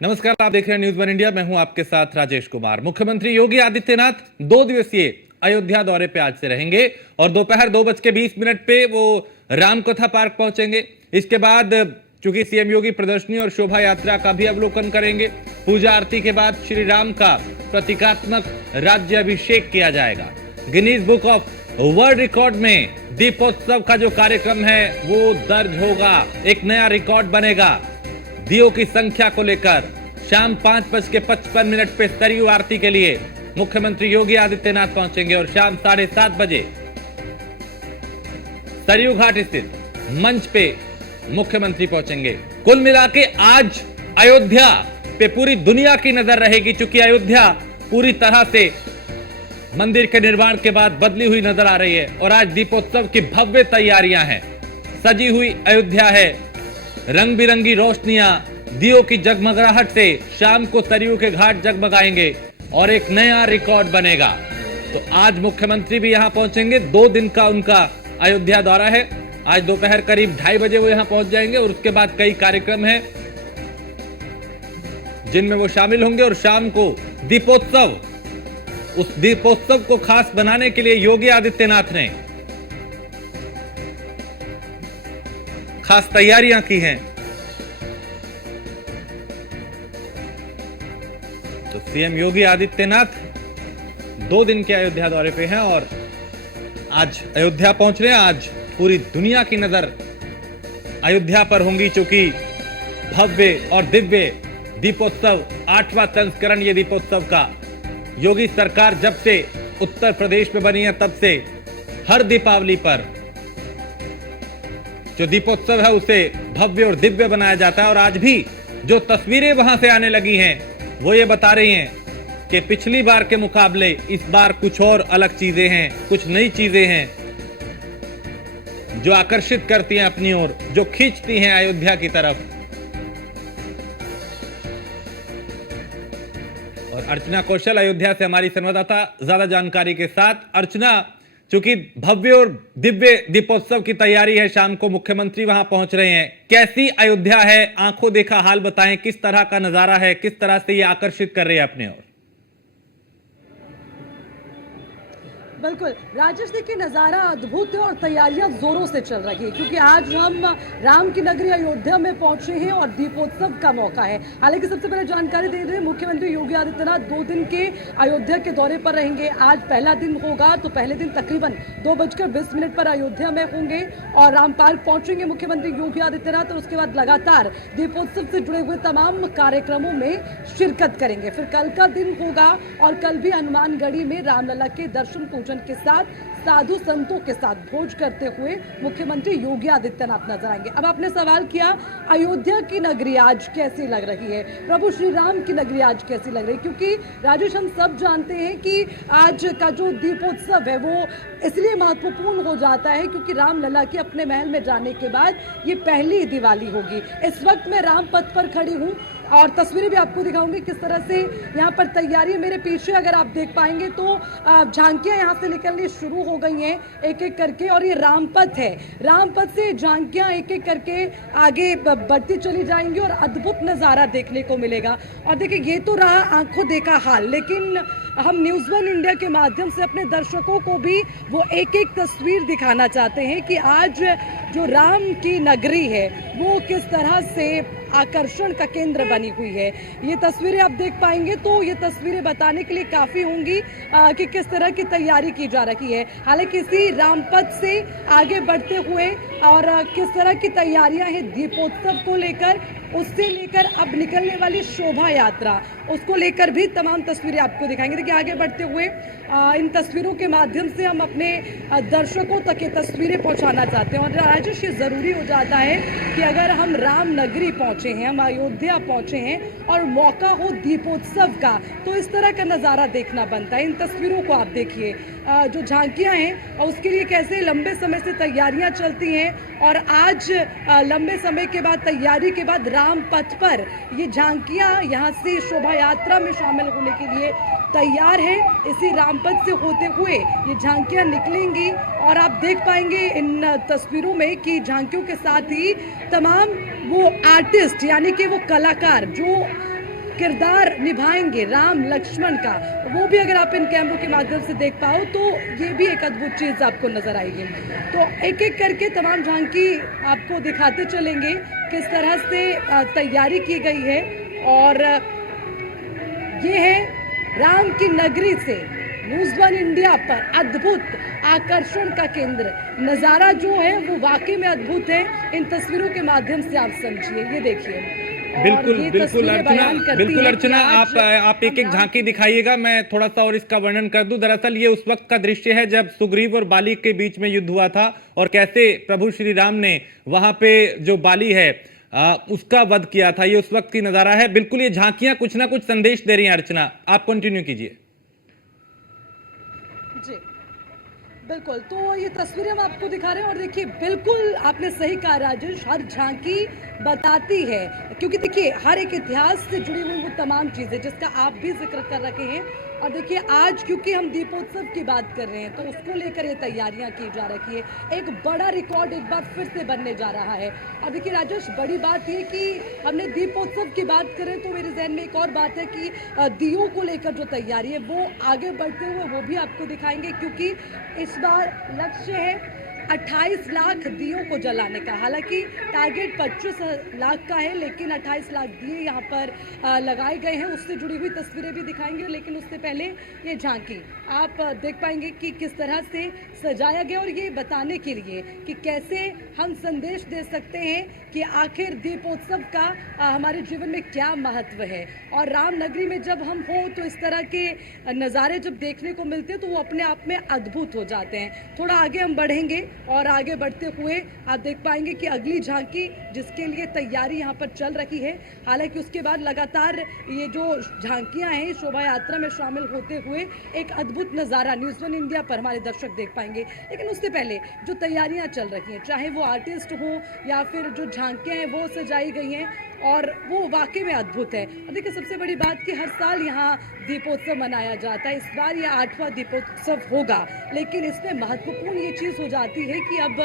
नमस्कार, आप देख रहे हैं न्यूज वन इंडिया। मैं हूं आपके साथ राजेश कुमार। मुख्यमंत्री योगी आदित्यनाथ 2 दिवसीय अयोध्या दौरे पे आज से रहेंगे और दोपहर 2:20 पे वो रामकथा पार्क पहुंचेंगे। इसके बाद चूंकि सीएम योगी प्रदर्शनी और शोभा यात्रा का भी अवलोकन करेंगे। पूजा आरती के बाद श्री राम का प्रतीकात्मक राज्याभिषेक किया जाएगा। Guinness book of world record में दीपोत्सव का जो कार्यक्रम है वो दर्ज होगा, एक नया रिकॉर्ड बनेगा। दियों की संख्या को लेकर शाम 5:55 पे सरयू आरती के लिए मुख्यमंत्री योगी आदित्यनाथ पहुंचेंगे और शाम 7:30 बजे सरयू घाट स्थित मंच पे मुख्यमंत्री पहुंचेंगे। कुल मिला के आज अयोध्या पे पूरी दुनिया की नजर रहेगी, क्योंकि अयोध्या पूरी तरह से मंदिर के निर्माण के बाद बदली हुई नजर आ रही है और आज दीपोत्सव की भव्य तैयारियां हैं। सजी हुई अयोध्या है, रंग बिरंगी रोशनियां, दियों की जगमगाहट से शाम को सरयू के घाट जगमगाएंगे और एक नया रिकॉर्ड बनेगा। तो आज मुख्यमंत्री भी यहां पहुंचेंगे। 2 दिन का उनका अयोध्या दौरा है। आज दोपहर करीब 2:30 बजे वो यहां पहुंच जाएंगे और उसके बाद कई कार्यक्रम हैं जिनमें वो शामिल होंगे और शाम को दीपोत्सव, उस दीपोत्सव को खास बनाने के लिए योगी आदित्यनाथ ने खास तैयारियां की हैं। तो सीएम योगी आदित्यनाथ 2 दिन के अयोध्या दौरे पे हैं और आज अयोध्या पहुंच रहे हैं। आज पूरी दुनिया की नजर अयोध्या पर होंगी, चूंकि भव्य और दिव्य दीपोत्सव 8वां संस्करण ये दीपोत्सव का। योगी सरकार जब से उत्तर प्रदेश में बनी है तब से हर दीपावली पर जो दीपोत्सव है उसे भव्य और दिव्य बनाया जाता है। और आज भी जो तस्वीरें वहां से आने लगी हैं वो ये बता रही हैं कि पिछली बार के मुकाबले इस बार कुछ और अलग चीजें हैं, कुछ नई चीजें हैं जो आकर्षित करती हैं अपनी ओर, जो खींचती हैं अयोध्या की तरफ। और अर्चना कौशल अयोध्या से हमारी संवाददाता ज्यादा जानकारी के साथ। अर्चना, चूंकि भव्य और दिव्य दीपोत्सव की तैयारी है, शाम को मुख्यमंत्री वहां पहुंच रहे हैं, कैसी अयोध्या है, आंखों देखा हाल बताएं, किस तरह का नजारा है, किस तरह से ये आकर्षित कर रही है अपने ओर? बिल्कुल राजेश, देखिए नज़ारा अद्भुत है और तैयारियां जोरों से चल रही है, क्योंकि आज हम राम की नगरी अयोध्या में पहुंचे हैं और दीपोत्सव का मौका है। हालांकि सबसे पहले जानकारी दे दें, मुख्यमंत्री योगी आदित्यनाथ 2 दिन के अयोध्या के दौरे पर रहेंगे। आज पहला दिन होगा, तो पहले दिन तकरीबन 2:20 पर अयोध्या में होंगे और राम पार्क पहुंचेंगे मुख्यमंत्री योगी आदित्यनाथ और उसके बाद लगातार दीपोत्सव से जुड़े हुए तमाम कार्यक्रमों में शिरकत करेंगे। फिर कल का दिन होगा और कल भी हनुमानगढ़ी में रामलला के दर्शन के साथ साधु संतों के साथ भोज करते हुए मुख्यमंत्री योगी आदित्यनाथ नजर आएंगे। अब आपने सवाल किया अयोध्या की नगरी आज कैसी लग रही है, प्रभु श्री राम की नगरी आज कैसी लग रही है, क्योंकि राजेश हम सब जानते हैं कि आज का जो दीपोत्सव है वो इसलिए महत्वपूर्ण हो जाता है क्योंकि रामलला के अपने महल में जाने के बाद ये पहली दिवाली होगी। इस वक्त मैं राम पथ पर खड़ी हूँ और तस्वीरें भी आपको दिखाऊंगी किस तरह से यहाँ पर तैयारी है। मेरे पीछे अगर आप देख पाएंगे तो झांकियाँ यहाँ से निकलनी शुरू हो गई हैं एक एक करके, और ये रामपथ है। रामपथ से झांकियाँ एक एक करके आगे बढ़ती चली जाएंगी और अद्भुत नज़ारा देखने को मिलेगा। और देखिए ये तो रहा आंखों देखा हाल, लेकिन हम न्यूज़ वन इंडिया के माध्यम से अपने दर्शकों को भी वो एक एक तस्वीर दिखाना चाहते हैं कि आज जो राम की नगरी है वो किस तरह से आकर्षण का केंद्र बनी हुई है। ये तस्वीरें आप देख पाएंगे तो ये तस्वीरें बताने के लिए काफ़ी होंगी कि किस तरह की तैयारी की जा रही है। हालांकि इसी रामपथ से आगे बढ़ते हुए और किस तरह की तैयारियां हैं दीपोत्सव को लेकर, उससे लेकर अब निकलने वाली शोभा यात्रा, उसको लेकर भी तमाम तस्वीरें आपको दिखाएंगे। देखिए आगे बढ़ते हुए इन तस्वीरों के माध्यम से हम अपने दर्शकों तक ये तस्वीरें पहुंचाना चाहते हैं। और राजेश, ये ज़रूरी हो जाता है कि अगर हम राम नगरी पहुंचे हैं, हम अयोध्या पहुंचे हैं और मौका हो दीपोत्सव का, तो इस तरह का नज़ारा देखना बनता है। इन तस्वीरों को आप देखिए, जो झांकियाँ हैं और उसके लिए कैसे लंबे समय से तैयारियाँ चलती हैं और आज लंबे समय के बाद तैयारी के बाद राम पथ पर ये झांकियाँ यहाँ से शोभा यात्रा में शामिल होने के लिए तैयार है। इसी रामपथ से होते हुए ये झांकियाँ निकलेंगी और आप देख पाएंगे इन तस्वीरों में कि झांकियों के साथ ही तमाम वो आर्टिस्ट यानी कि वो कलाकार जो किरदार निभाएंगे राम लक्ष्मण का, वो भी अगर आप इन कैमरों के माध्यम से देख पाओ तो ये भी एक अद्भुत चीज़ आपको नजर आएगी। तो एक एक करके तमाम झांकी आपको दिखाते चलेंगे किस तरह से तैयारी की गई है। और ये है राम की नगरी से न्यूज़ वन इंडिया पर अद्भुत आकर्षण का केंद्र। नज़ारा जो है वो वाकई में अद्भुत है, इन तस्वीरों के माध्यम से आप समझिए, ये देखिए। बिल्कुल अर्चना आप एक एक झांकी दिखाइएगा। मैं थोड़ा सा और इसका वर्णन कर दूं। दरअसल ये उस वक्त का दृश्य है जब सुग्रीव और बाली के बीच में युद्ध हुआ था और कैसे प्रभु श्री राम ने वहां पे जो बाली है उसका वध किया था। ये उस वक्त की नजारा है। बिल्कुल ये झांकियां कुछ ना कुछ संदेश दे रही हैं। अर्चना आप कंटिन्यू कीजिए। जी बिल्कुल, तो ये तस्वीरें हम आपको दिखा रहे हैं और देखिए बिल्कुल आपने सही कहा राजेश, हर झांकी बताती है, क्योंकि देखिए हर एक इतिहास से जुड़ी हुई वो तमाम चीज़ें जिसका आप भी जिक्र कर रखे हैं। और देखिए आज क्योंकि हम दीपोत्सव की बात कर रहे हैं तो उसको लेकर ये तैयारियां की जा रही है। एक बड़ा रिकॉर्ड एक बार फिर से बनने जा रहा है। और देखिए राजेश, बड़ी बात ये कि हमने दीपोत्सव की बात करें तो मेरे जहन में एक और बात है कि दियों को लेकर जो तैयारी है वो आगे बढ़ते हुए वो भी आपको दिखाएंगे, क्योंकि इस बार लक्ष्य है 28 लाख दियों को जलाने का। हालांकि टारगेट 25 लाख का है, लेकिन 28 लाख दिए यहाँ पर लगाए गए हैं। उससे जुड़ी हुई तस्वीरें भी दिखाएंगे, लेकिन उससे पहले ये झांकी आप देख पाएंगे कि किस तरह से सजाया गया, और ये बताने के लिए कि कैसे हम संदेश दे सकते हैं कि आखिर दीपोत्सव का हमारे जीवन में क्या महत्व है। और राम नगरी में जब हम हो तो इस तरह के नज़ारे जब देखने को मिलते हैं तो वो अपने आप में अद्भुत हो जाते हैं। थोड़ा आगे हम बढ़ेंगे और आगे बढ़ते हुए आप देख पाएंगे कि अगली झांकी जिसके लिए तैयारी यहाँ पर चल रही है। हालांकि उसके बाद लगातार ये जो झांकियाँ हैं शोभा यात्रा में शामिल होते हुए एक अद्भुत नज़ारा न्यूज़ वन इंडिया पर हमारे दर्शक देख पाएंगे। लेकिन उससे पहले जो तैयारियाँ चल रही हैं, चाहे वो आर्टिस्ट हो या फिर जो झांकियाँ हैं वो सजाई गई हैं, और वो वाकई में अद्भुत है। और देखिए सबसे बड़ी बात कि हर साल यहाँ दीपोत्सव मनाया जाता है, इस बार यह 8वां दीपोत्सव होगा। लेकिन इसमें महत्वपूर्ण ये चीज़ हो जाती है कि अब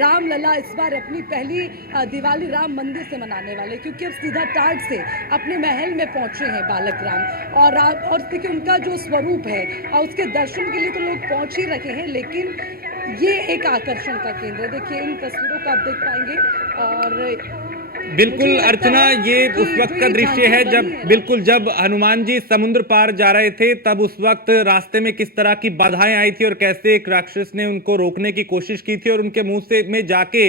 रामलला इस बार अपनी पहली दिवाली राम मंदिर से मनाने वाले, क्योंकि अब सीधा टाट से अपने महल में पहुँचे हैं बालक राम। और देखिए उनका जो स्वरूप है और उसके दर्शन के लिए तो लोग पहुँच ही रखे हैं, लेकिन ये एक आकर्षण का केंद्र है। देखिए इन तस्वीरों को आप देख पाएंगे। और बिल्कुल अर्चना, ये उस वक्त का दृश्य है जब हनुमान जी समुद्र पार जा रहे थे, तब उस वक्त रास्ते में किस तरह की बाधाएं आई थी और कैसे एक राक्षस ने उनको रोकने की कोशिश की थी और उनके मुंह से में जाके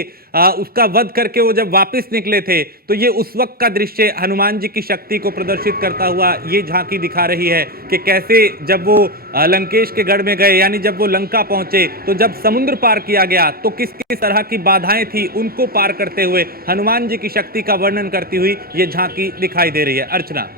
उसका वध करके वो जब वापस निकले थे, तो ये उस वक्त का दृश्य हनुमान जी की शक्ति को प्रदर्शित करता हुआ ये झांकी दिखा रही है कि कैसे जब वो लंकेश के गढ़ में गए, यानी जब वो लंका पहुंचे, तो जब समुद्र पार किया गया तो किस किस तरह की बाधाएं थी, उनको पार करते हुए हनुमान जी की शक्ति का वर्णन करती हुई ये झांकी दिखाई दे रही है। अर्चना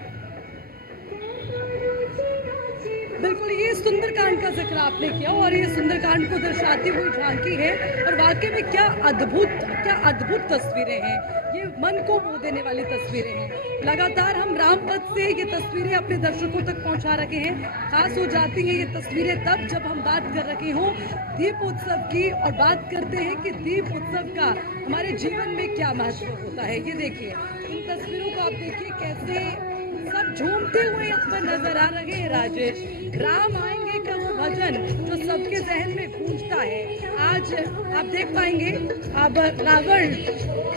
बिल्कुल, ये सुंदरकांड का जिक्र आपने किया और ये सुंदरकांड को दर्शाती हुई झांकी है, और वाकई में क्या अद्भुत तस्वीरें हैं। ये मन को मोह देने वाली तस्वीरें हैं। लगातार हम रामपथ से ये तस्वीरें अपने दर्शकों तक पहुंचा रखे हैं। खास हो जाती हैं ये तस्वीरें तब जब हम बात कर रखे हों दीप उत्सव की, और बात करते हैं कि दीप उत्सव का हमारे जीवन में क्या महत्व होता है। ये देखिए इन तस्वीरों को आप देखिए कैसे सब झूमते हुए यहाँ पर नजर आ रहे हैं राजेश। राम आएंगे का वो भजन जो सबके जहन में गूंजता है, आज आप देख पाएंगे। अब रावण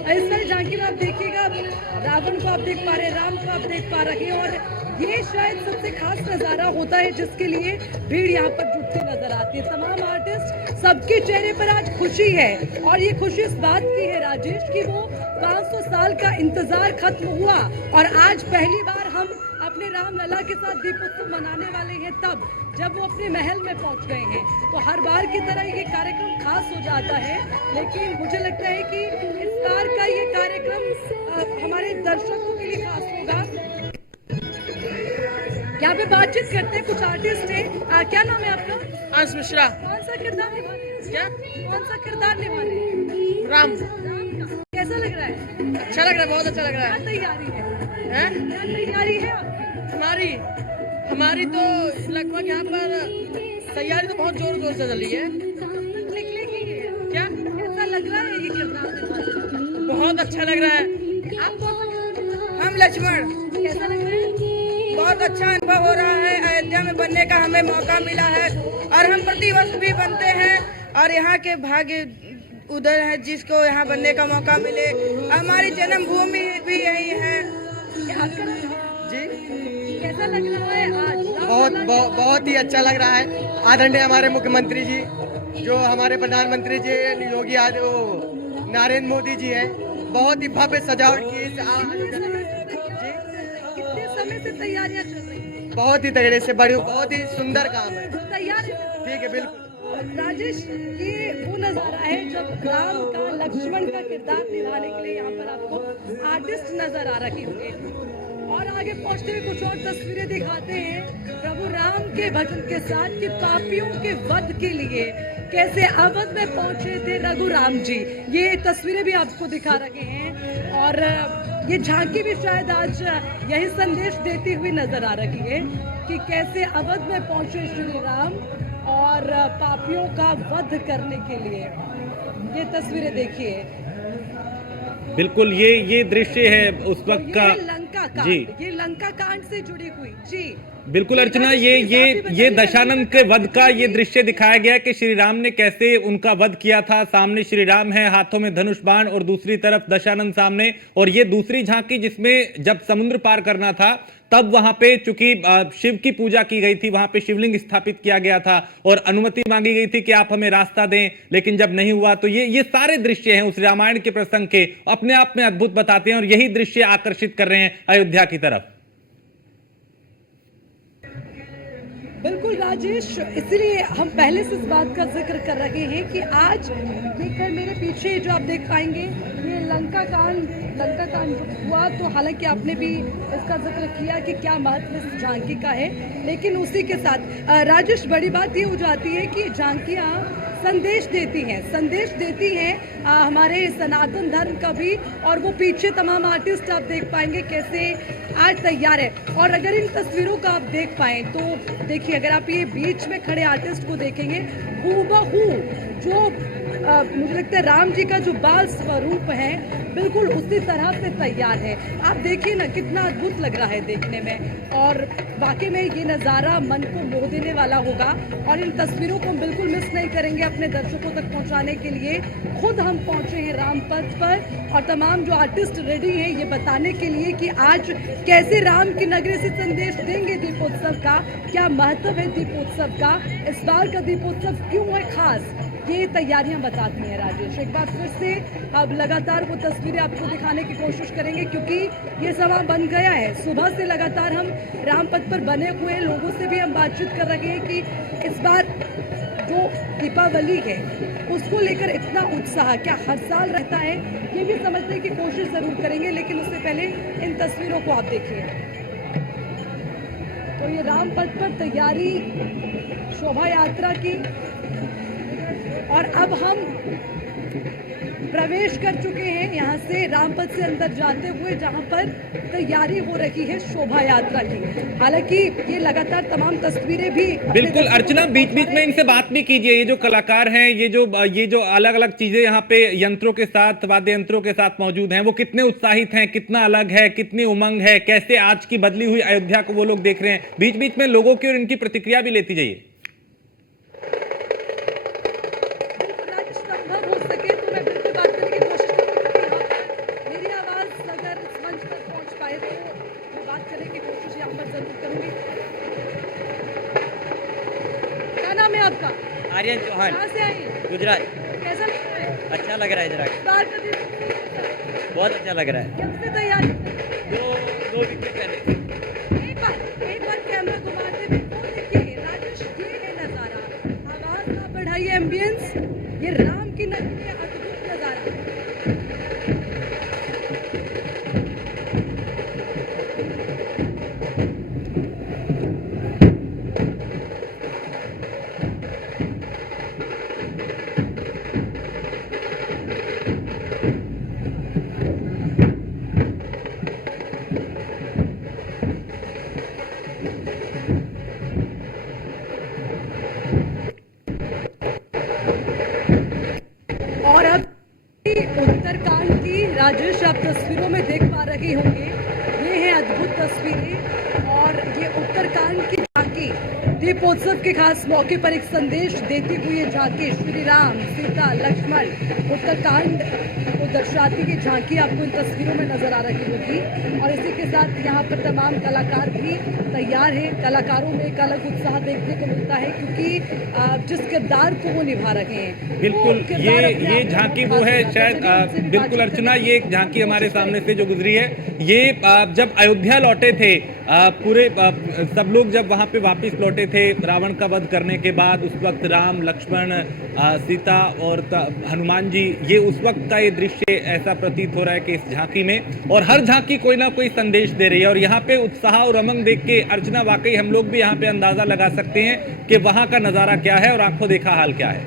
इस तरह झांकी में आप देखिएगा, रावण को आप देख पा रहे हैं, राम को आप देख पा रहे हैं, और ये शायद सबसे खास नज़ारा होता है जिसके लिए भीड़ यहाँ पर जुटती नजर आती है। तमाम आर्टिस्ट, सबके चेहरे पर आज खुशी है, और ये खुशी इस बात की है राजेश कि वो 500 साल का इंतजार खत्म हुआ और आज पहली बार हम अपने रामलला के साथ दीपोत्सव मनाने वाले हैं, तब जब वो अपने महल में पहुंच गए हैं। तो हर बार की तरह ये कार्यक्रम खास हो जाता है, लेकिन मुझे लगता है कि इस बार का ये कार्यक्रम हमारे दर्शकों के लिए खास होगा। यहाँ पे बातचीत करते हैं कुछ आर्टिस्ट हैं। क्या नाम है आपका? अंश मिश्रा। कौन सा किरदार निभा रहे हैं? क्या? कौन सा किरदार निभा रहे हैं? राम। कैसा लग रहा है? अच्छा लग रहा है, बहुत अच्छा लग रहा क्या तैयारी है? है? क्या तैयारी है आपकी? हमारी तो लगभग यहाँ पर तैयारी तो बहुत जोर से चली है। निकलेगी ये? क्या? कैसा लग रहा है ये किरदार निभाना? बहुत अच्छा लग रहा है। आप कौन सा? हम लक्ष्मण। कैसा लग रहा है? अच्छा अनुभव हो रहा है। अयोध्या में बनने का हमें मौका मिला है और हम प्रतिवर्ष भी बनते हैं और यहाँ के भाग्य उधर है जिसको यहाँ बनने का मौका मिले। हमारी जन्मभूमि भी यही है जी। कैसा लग रहा है आज? बहुत ही अच्छा लग रहा है। आदरणीय हमारे मुख्यमंत्री जी, जो हमारे प्रधानमंत्री जी योगी नरेंद्र मोदी जी हैं, बहुत ही भव्य सजावट की इस कितने समय से तैयारियां चल रही हैं? बहुत ही तगड़े से बड़ी, बहुत ही सुंदर काम है। तैयार ठीक है, बिल्कुल। राजेश, ये वो नजारा है जब राम का लक्ष्मण का किरदार निभाने के लिए यहाँ पर आपको आर्टिस्ट नजर आ रहे होंगे और आगे पहुंचते हुए कुछ और तस्वीरें दिखाते हैं प्रभु राम के भजन के साथ कि पापियों के वध के लिए कैसे अवध में पहुंचे थे रघुराम जी। ये तस्वीरें भी आपको दिखा रहे हैं और ये झांकी भी शायद आज यही संदेश देती हुई नजर आ रही है कि कैसे अवध में पहुंचे श्री राम और पापियों का वध करने के लिए। ये तस्वीरें देखिए, बिल्कुल ये दृश्य है उस वक्त का। लंका कांड, जी, ये लंका कांड से जुड़ी हुई जी। बिल्कुल अर्चना, ये दशानंद के वध का ये दृश्य दिखाया गया कि श्री राम ने कैसे उनका वध किया था। सामने श्री राम है, हाथों में धनुष बाण और दूसरी तरफ दशानंद सामने। और ये दूसरी झांकी जिसमें जब समुद्र पार करना था तब वहां पे चूंकि शिव की पूजा की गई थी, वहां पे शिवलिंग स्थापित किया गया था और अनुमति मांगी गई थी कि आप हमें रास्ता दें, लेकिन जब नहीं हुआ तो ये सारे दृश्य हैं उस रामायण के प्रसंग के, अपने आप में अद्भुत बताते हैं और यही दृश्य आकर्षित कर रहे हैं अयोध्या की तरफ। बिल्कुल राजेश, इसलिए हम पहले से इस बात का जिक्र कर रहे हैं कि आज देखकर मेरे पीछे जो आप देख पाएंगे ये लंका कांड हुआ। तो हालांकि आपने भी इसका जिक्र किया कि क्या महत्व इस झांकी का है, लेकिन उसी के साथ राजेश बड़ी बात ये हो जाती है कि झांकियाँ संदेश देती हैं हमारे सनातन धर्म का भी। और वो पीछे तमाम आर्टिस्ट आप देख पाएंगे कैसे आज तैयार है। और अगर इन तस्वीरों का आप देख पाएं तो देखिए, अगर आप ये बीच में खड़े आर्टिस्ट को देखेंगे, हूबहू जो मुझे लगता है राम जी का जो बाल स्वरूप है बिल्कुल उसी तरह से तैयार है। आप देखिए ना, कितना अद्भुत लग रहा है देखने में और वाकई में ये नज़ारा मन को मोह देने वाला होगा। और इन तस्वीरों को हम बिल्कुल मिस नहीं करेंगे अपने दर्शकों तक पहुंचाने के लिए। खुद हम पहुंचे हैं रामपथ पर और तमाम जो आर्टिस्ट रेडी हैं ये बताने के लिए कि आज कैसे राम की नगरी से संदेश देंगे दीपोत्सव का, क्या महत्व है दीपोत्सव का, इस बार का दीपोत्सव क्यों है खास, ये तैयारियां बताती हैं राजेश। एक बार फिर से अब लगातार वो तस्वीरें आपको दिखाने की कोशिश करेंगे क्योंकि ये समय बन गया है। सुबह से लगातार हम रामपथ पर बने हुए लोगों से भी हम बातचीत कर रहे हैं कि इस बार जो दीपावली है उसको लेकर इतना उत्साह क्या हर साल रहता है, ये भी समझने की कोशिश जरूर करेंगे। लेकिन उससे पहले इन तस्वीरों को आप देखिए। तो ये रामपथ पर तैयारी शोभा यात्रा की और अब हम प्रवेश कर चुके हैं यहाँ से रामपथ से अंदर जाते हुए, जहाँ पर तैयारी हो रही है शोभा यात्रा की। हालांकि ये लगातार तमाम तस्वीरें भी बिल्कुल अर्चना, बीच बीच में इनसे बात भी कीजिए। ये जो कलाकार हैं, ये जो अलग अलग चीजें यहाँ पे यंत्रों के साथ, वाद्य यंत्रों के साथ मौजूद हैं, वो कितने उत्साहित हैं, कितना अलग है, कितनी उमंग है, कैसे आज की बदली हुई अयोध्या को वो लोग देख रहे हैं। बीच बीच में लोगों की और इनकी प्रतिक्रिया भी लेती जाइए। आपका आर्यन चौहान, कहाँ से आए? गुजरात। कैसा लग रहा है? अच्छा लग रहा है जरा, बार का दिन बहुत अच्छा लग रहा है। कब से तैयारी? दो वीक के पहले। एक बार कैमरा घुमाते हुए वो देखिए राजेश, ये है नजारा। आवाज ना बढ़ाइए, एम्बियंस, ये राम की नगरी में अद्भुत नजारा। और ये उत्तराखंड की झांकी दीपोत्सव के खास मौके पर एक संदेश देती हुई ये झांकी श्री राम सीता लक्ष्मण उत्तराखंड को दर्शाती ये झांकी आपको इन तस्वीरों में नजर आ रही होगी। और इसी के साथ यहाँ पर तमाम कलाकार भी तैयार हैं। कलाकारों में एक अलग उत्साह देखने को मिलता है क्योंकि जिस किरदार को वो निभा रहे हैं बिल्कुल वो किरदार अपने ये आप में झांकी बहुत वो है खास शायद होता है। चलिए उनसे भी बिल्कुल बातचीत अर्चना, ये एक झांकी हमारे सामने से जो गुजरी है ये जब अयोध्या लौटे थे पूरे सब लोग जब वहां पे वापस लौटे थे रावण का वध करने के बाद, उस वक्त राम लक्ष्मण सीता और हनुमान जी, ये उस वक्त का ये दृश्य ऐसा प्रतीत हो रहा है कि इस झांकी में, और हर झांकी कोई ना कोई संदेश दे रही है। और यहाँ पे उत्साह और उमंग देख के अर्चना वाकई हम लोग भी यहाँ पे अंदाजा लगा सकते हैं कि वहां का नजारा क्या है और आंखों देखा हाल क्या है।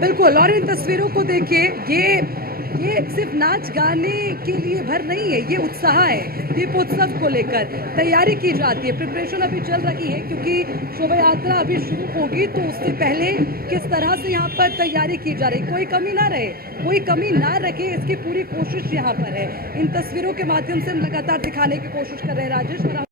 बिल्कुल, और इन तस्वीरों को देखिए ये सिर्फ नाच गाने के लिए भर नहीं है, ये उत्साह है। दीपोत्सव को लेकर तैयारी की जाती है, प्रिपरेशन अभी चल रही है क्योंकि शोभा यात्रा अभी शुरू होगी तो उससे पहले किस तरह से यहाँ पर तैयारी की जा रही, कोई कमी ना रहे, कोई कमी ना रखे, इसकी पूरी कोशिश यहाँ पर है। इन तस्वीरों के माध्यम से हम लगातार दिखाने की कोशिश कर रहे हैं राजेश, और हम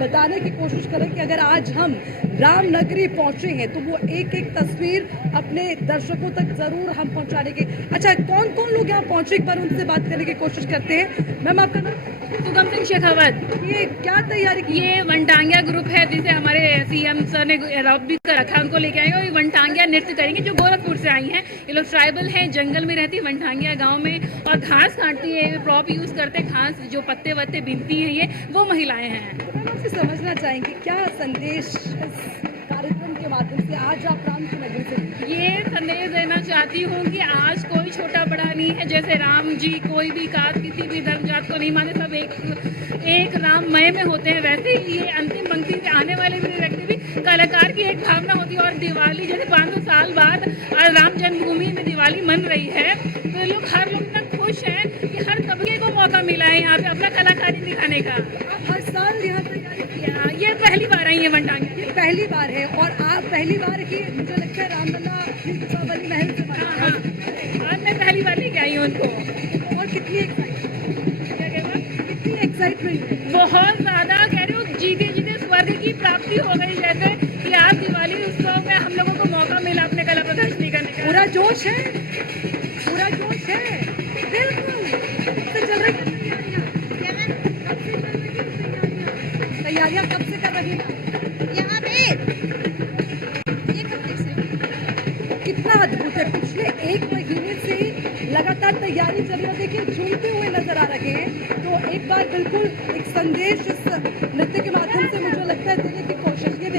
बताने की कोशिश करें कि अगर आज हम रामनगरी पहुंचे हैं तो वो एक एक तस्वीर अपने दर्शकों तक जरूर हम पहुंचाने की। अच्छा, कौन कौन लोग यहाँ पहुंचे, एक बार उनसे बात करने की कोशिश करते हैं। मैम आपका नाम? सुगम सिंह शेखावत। ये क्या तैयारी की? ये वनटांगिया ग्रुप है जिसे हमारे सीएम सर ने अडॉप्ट भी कर रखा है, उनको लेके आए और ये वनटांगिया नृत्य करेंगे जो गोरखपुर से आई हैं। ये लोग ट्राइबल हैं, जंगल में रहती है वनटांगिया गांव में और घास काटती है, प्रॉप यूज करते हैं, घास जो पत्ते वत्ते बीनती हैं, ये वो महिलाएं हैं। हम आपसे समझना चाहेंगे क्या संदेश इस कार्यक्रम के माध्यम से आज आप राम की नगरी से? ये संदेश देना चाहती हूँ कि आज कोई छोटा बड़ा नहीं है, जैसे राम जी कोई भी कास्ट किसी भी धर्म जात को नहीं माने, सब एक राममय में होते हैं, वैसे ही ये अंतिम पंक्ति से आने वाले भी व्यक्ति भी कलाकार की एक भावना होती है। और दिवाली जैसे 500 साल बाद आज राम जन्मभूमि में दिवाली मन रही है तो लोग हर लोग इतना खुश हैं कि हर तबके को मौका मिला है यहाँ पे अपना कलाकारी दिखाने का। हर साल यहाँ तैयारी की? ये पहली बार आई है वनटांगिया, ये पहली बार है और आप पहली बार ही मुझे लगता है रामलला दीपावली महल से हाँ हाँ, आज मैं पहली बार लेके आई हूँ उनको। और कितनी एक्साइटमेंट है? बहुत ज्यादा कह रहे हो, जीते जीते स्वर्ग की प्राप्ति हो गई, जैसे कि आज दिवाली उत्सव में हम लोगों को मौका मिला अपने कला प्रदर्शनी करने का। पूरा जोश है, पूरा जोश है, बिल्कुल। कब से चल रही है तैयारियां? कब से कर रही है यहाँ पे? कितना अद्भुत है, पिछले एक महीने से लगातार तैयारी चल रही है। देखिए झूमते हुए नजर आ रहे हैं, तो एक बार बिल्कुल एक संदेश इस नृत्य के माध्यम से मुझे लगता है देने की कोशिश। ये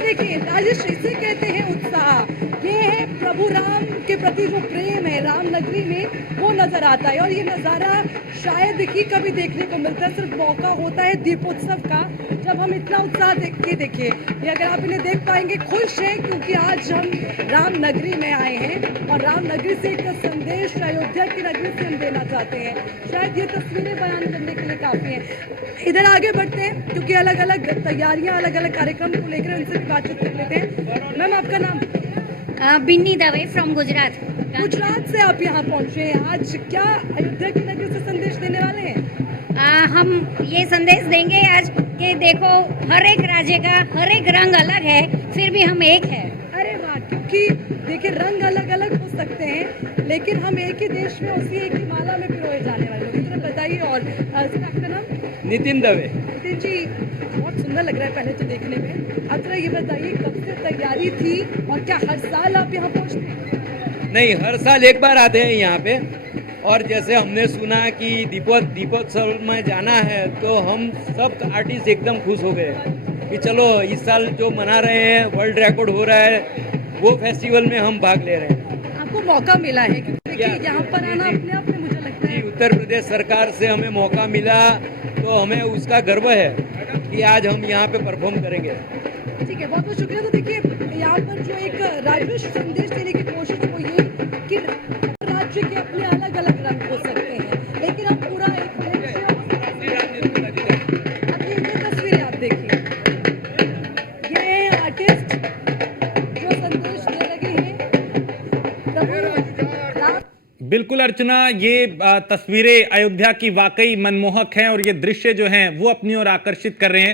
देखिए राजेश, इसे कहते हैं उत्साह। ये है प्रभु राम के प्रति जो प्रेम है राम नगरी में, वो नजर आता है। और ये नज़ारा शायद ही कभी देखने को मिलता है, सिर्फ मौका होता है दीपोत्सव का जब हम इतना उत्साह देखिए ये अगर आप इन्हें देख पाएंगे, खुश हैं क्योंकि आज हम राम नगरी में आए हैं और राम नगरी से एक संदेश अयोध्या की नगरी से हम देना चाहते हैं। शायद ये तस्वीरें बयान करने के लिए काफ़ी हैं। इधर आगे बढ़ते हैं क्योंकि अलग अलग तैयारियां, अलग अलग कार्यक्रम को लेकर उनसे भी बातचीत कर लेते हैं। मैम आपका नाम? बिन्नी दवे फ्रॉम गुजरात। गुजरात से आप यहाँ पहुँचे हैं, आज क्या अयोध्या की नगरी से संदेश देने वाले हैं? हम ये संदेश देंगे आज कि देखो हर एक राज्य का हर एक रंग अलग है, फिर भी हम एक है। अरे वाह, क्योंकि देखिए रंग अलग अलग हो सकते हैं लेकिन हम एक ही देश में उसी एक ही माला में पिरोए जाने वाले लोग। इतना बताइए। और सर आपका नाम? नितिन दवे। नितिन जी, बहुत सुंदर लग रहा है पहले तो देखने में। अब जरा ये बताइए कब से तैयारी थी और क्या हर साल आप यहाँ पहुँचते हैं? नहीं, हर साल एक बार आते हैं यहाँ पे, और जैसे हमने सुना कि दीपोत्सव में जाना है तो हम सब आर्टिस्ट एकदम खुश हो गए कि चलो इस साल जो मना रहे हैं, वर्ल्ड रिकॉर्ड हो रहा है, वो फेस्टिवल में हम भाग ले रहे हैं। आपको मौका मिला है क्योंकि देखिए यहाँ पर आना अपने आप में मुझे लगता है। उत्तर प्रदेश सरकार से हमें मौका मिला तो हमें उसका गर्व है कि आज हम यहाँ पे परफॉर्म करेंगे। ठीक है, बहुत बहुत शुक्रिया। तो देखिए यहाँ पर जो एक राजेश संदेश देने की कोशिश वो ये कि राज्य के अपने अलग अलग रंग हो सकते हैं लेकिन हम पूरा एक तस्वीरें आप देखिए, ये आर्टिस्ट जो संदेश दे रहे हैं प्रभु राम। बिल्कुल अर्चना, ये तस्वीरें अयोध्या की वाकई मनमोहक हैं और ये दृश्य जो हैं वो अपनी ओर आकर्षित कर रहे हैं।